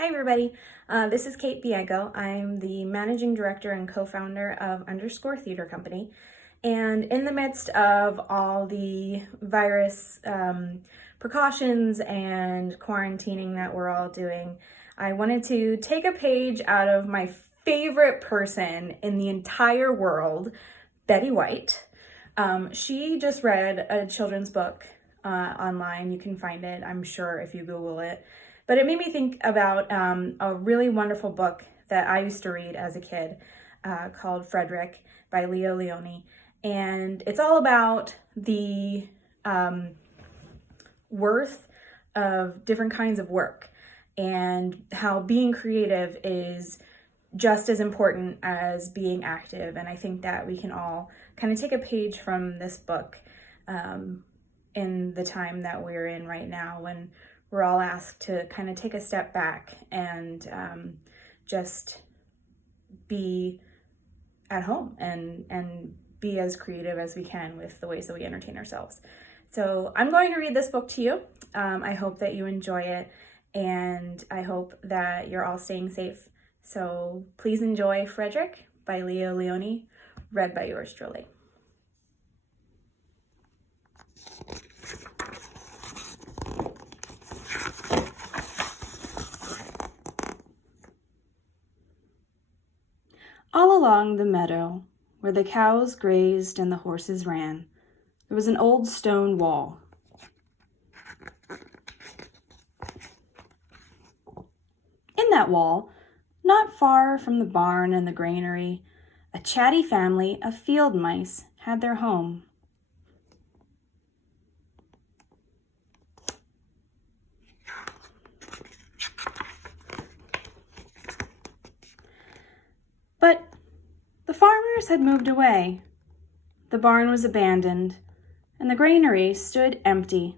Hi everybody, this is Kate Bianco. I'm the managing director and co-founder of Underscore Theater Company. And in the midst of all the virus precautions and quarantining that we're all doing, I wanted to take a page out of my favorite person in the entire world, Betty White. She just read a children's book online. You can find it, I'm sure, if you Google it. But it made me think about a really wonderful book that I used to read as a kid called Frederick by Leo Lionni. And it's all about the worth of different kinds of work and how being creative is just as important as being active. And I think that we can all kind of take a page from this book in the time that we're in right now, when we're all asked to kind of take a step back and just be at home and be as creative as we can with the ways that we entertain ourselves. So I'm going to read this book to you. I hope that you enjoy it, and I hope that you're all staying safe. So please enjoy Frederick by Leo Lionni, read by yours truly. All along the meadow, where the cows grazed and the horses ran, there was an old stone wall. In that wall, not far from the barn and the granary, a chatty family of field mice had their home. But the farmers had moved away. The barn was abandoned, and the granary stood empty.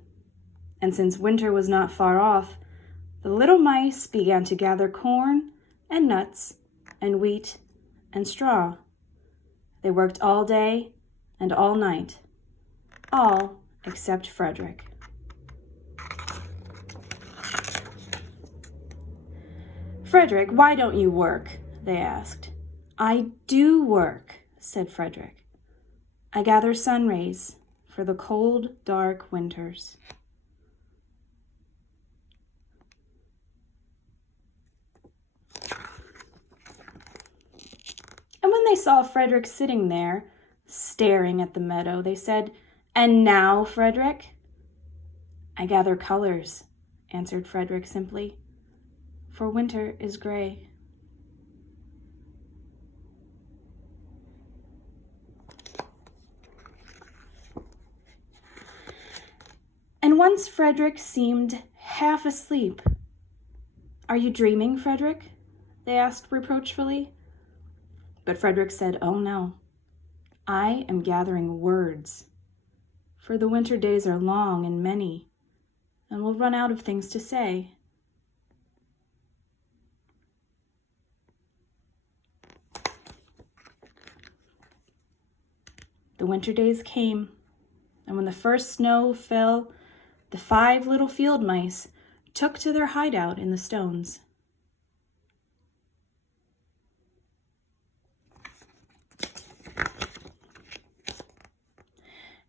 And since winter was not far off, the little mice began to gather corn and nuts and wheat and straw. They worked all day and all night, all except Frederick. "Frederick, why don't you work?" they asked. "I do work," said Frederick. "I gather sun rays for the cold, dark winters." And when they saw Frederick sitting there, staring at the meadow, they said, "And now, Frederick?" "I gather colors," answered Frederick simply, "for winter is gray." And once Frederick seemed half asleep. "Are you dreaming, Frederick?" they asked reproachfully. But Frederick said, "Oh no, I am gathering words, for the winter days are long and many, and we'll run out of things to say." The winter days came, and when the first snow fell, the 5 little field mice took to their hideout in the stones.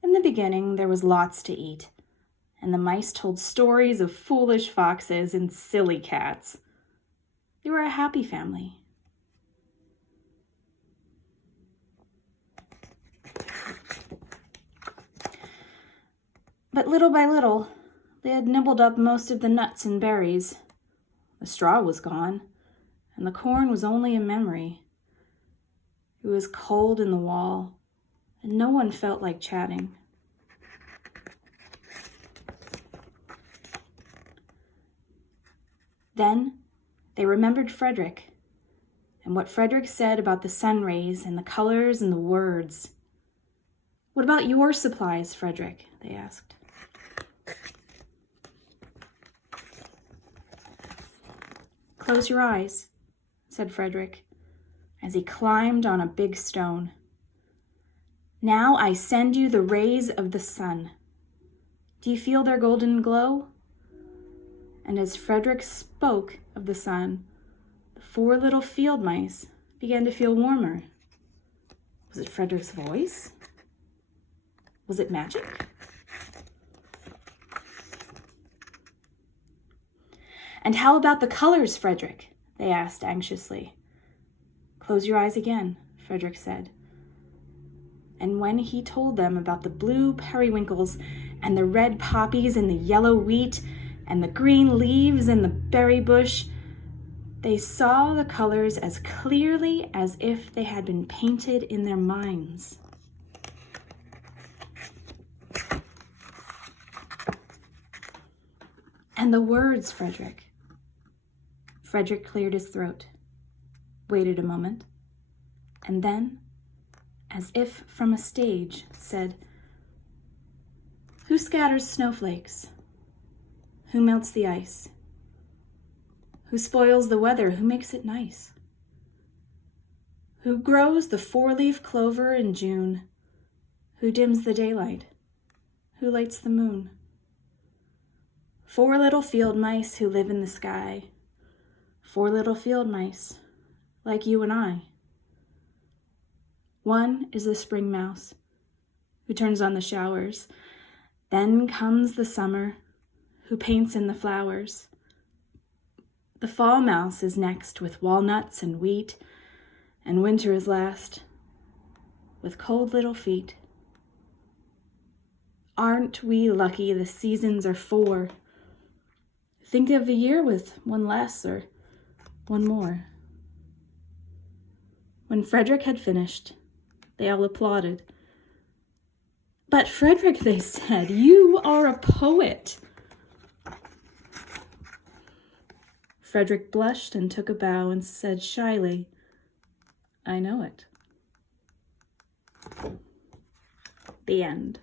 In the beginning, there was lots to eat, and the mice told stories of foolish foxes and silly cats. They were a happy family. But little by little, they had nibbled up most of the nuts and berries. The straw was gone, and the corn was only a memory. It was cold in the wall, and no one felt like chatting. Then they remembered Frederick, and what Frederick said about the sun rays and the colors and the words. "What about your supplies, Frederick?" they asked. "Close your eyes," said Frederick, as he climbed on a big stone. "Now I send you the rays of the sun. Do you feel their golden glow? And as Frederick spoke of the sun, the 4 little field mice began to feel warmer. Was it Frederick's voice? Was it magic? And how about the colors, Frederick? They asked anxiously. Close your eyes again, Frederick said. And when he told them about the blue periwinkles and the red poppies and the yellow wheat and the green leaves and the berry bush, they saw the colors as clearly as if they had been painted in their minds. And the words, Frederick. Frederick cleared his throat, waited a moment, and then, as if from a stage, said, "Who scatters snowflakes? Who melts the ice? Who spoils the weather? Who makes it nice? Who grows the 4-leaf clover in June? Who dims the daylight? Who lights the moon? 4 little field mice who live in the sky. 4 little field mice, like you and I. One is the spring mouse, who turns on the showers. Then comes the summer, who paints in the flowers. The fall mouse is next with walnuts and wheat, and winter is last with cold little feet. Aren't we lucky the seasons are 4? Think of a year with one less or one more." When Frederick had finished, they all applauded. "But Frederick," they said, "you are a poet." Frederick blushed and took a bow and said shyly, "I know it." The end.